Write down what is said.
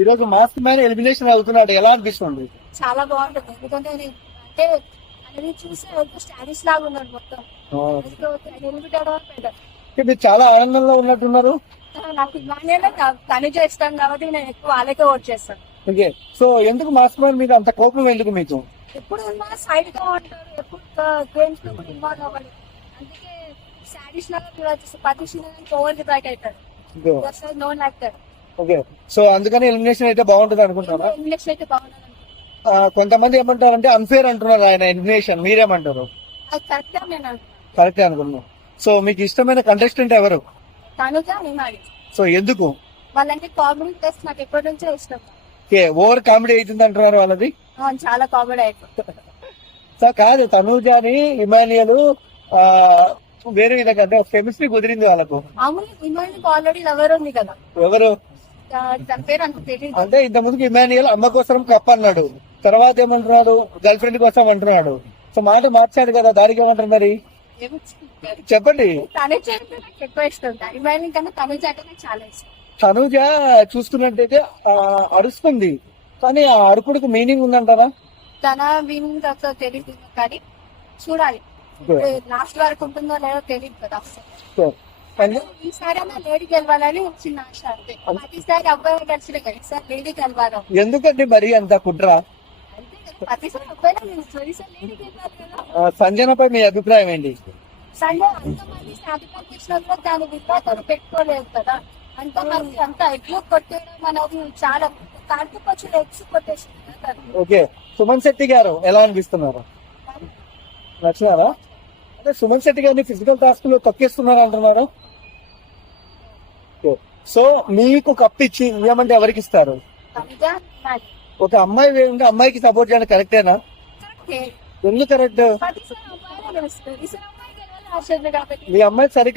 ఈ రోజు mask man elimination అవుతున్నాడు, ఎలా అనిపిస్తుంది? చాలా బాగుంటుంది. ఎందుకంటే అంటే అనేది చూసి స్టాలిష్ లాగా ఉన్నాడు మొత్తం. మీరు చాలా ఆనందంలో ఉన్నట్టున్నారు. నాకు ఇమాన్యుయల్ తనుజ ఇష్టం కాబట్టి నేను ఎక్కువ వాళ్ళకే ఓట్ చేస్తాను. ఓకే, సో ఎందుకు మాస్క్ మ్యాన్ మీద అంత కోపం ఎందుకు మీకు? ఎప్పుడు సైడ్ గా ఉంటాడు, ఎప్పుడు గేమ్స్ లో కూడా ఇన్వాల్వ్ అవ్వాలి. అందుకే స్టాలిష్ లాగా చూడొచ్చు. ప్రతి సినిమాకి ఓవర్ ది బ్యాక్ అవుతాడు. No actor. ఓకే, సో అందుకని ఎలిమినేషన్ అయితే బాగుంటుంది అనుకుంటారా? ఎలిమినేషన్ అయితే బాగుంటుంది. కొంతమంది ఏమంటారంటే అన్ఫేర్ అంటున్నారు ఆయన ఎలిమినేషన్, మీరేమంటారు? అది కరెక్ట్ నేను కరెక్టే అనుకున్నాను. సో మీకు ఇష్టమైన కంటెస్టెంట్ ఎవరు? తనుజ నిమాలి. సో ఎందుకు? వాళ్ళంటే కామెడీ ప్లస్ నాకు ఎప్పటి నుంచో ఇష్టం. ఓవర్ కామెడీ అవుతుంది అంటున్నారు వాళ్ళది. చాలా కామెడీ అయిపోతుంది. సో కాదు, తనూజాని ఇమానియల్ వేరే విధంగా అంటే కెమిస్ట్రీ కుదిరింది వాళ్ళకు. అవును, ఇమానియల్ ఆల్రెడీ లవర్ ఉంది కదా. ఎవరు? తన పేరు అంత తెలియదు. అంటే ఇంత ముందుకు ఇమానియల్ అమ్మ కోసం కప్ అన్నాడు, తర్వాత ఏమంటున్నాడు గర్ల్ ఫ్రెండ్ కోసం అంటున్నాడు. సో మాట మార్చాడు కదా, దానికి ఏమంటారు మరి చెప్పండి. తనుజ అంటే నాకు ఎక్కువ ఇష్టం. ఇమానియల్ కన్నా తనుజ అంటే నాకు చాలా ఇష్టం. తనూజ చూసుకున్నట్టయితే అరుస్తుంది, కానీ ఆ అరుపుడికి మీనింగ్ ఉందంటారా? తన మీనింగ్ అసలు తెలియదు, కానీ చూడాలి లాస్ట్ వరకు ఉంటుందో లేదో తెలియదు కదా. ఈసారి అన్నా లేడీ గెలవాలని చిన్న ఆశ. అంతే, ప్రతిసారి అబ్బాయి గెలిచిన కదా, ఈసారి లేడీ గెలవాలి. ఎందుకండి మరి అంత కుట్ర? అంతే కదా, ప్రతిసారి అబ్బాయి ఈసారి లేడీ గెలవాలి కదా. సంజనపై మీ అభిప్రాయం ఏంటి? సండే అంతమంది సాధికారు దాని వివాదాలు పెట్టుకోలేదు కదా. అంతమంది అంతా ఎట్లు కొట్టేయడం అనేది చాలా తాటిపచ్చి ఎక్స్ కొట్టేసింది. ఓకే, సుమన్ శెట్టి గారు ఎలా అనిపిస్తున్నారు? నచ్చినారా? అంటే సుమన్ శెట్టి గారిని ఫిజికల్ టాస్క్ లో తొక్కేస్తున్నారు అంటున్నారు. సో మీకు కప్ ఇచ్చి ఇవ్వమంటే ఎవరికి ఇస్తారు? ఒక అమ్మాయి ఉంటే అమ్మాయికి సపోర్ట్ చేయడం కరెక్టేనా? ఎందుకు కరెక్ట్? మీ అమ్మాయి సరిగ్గా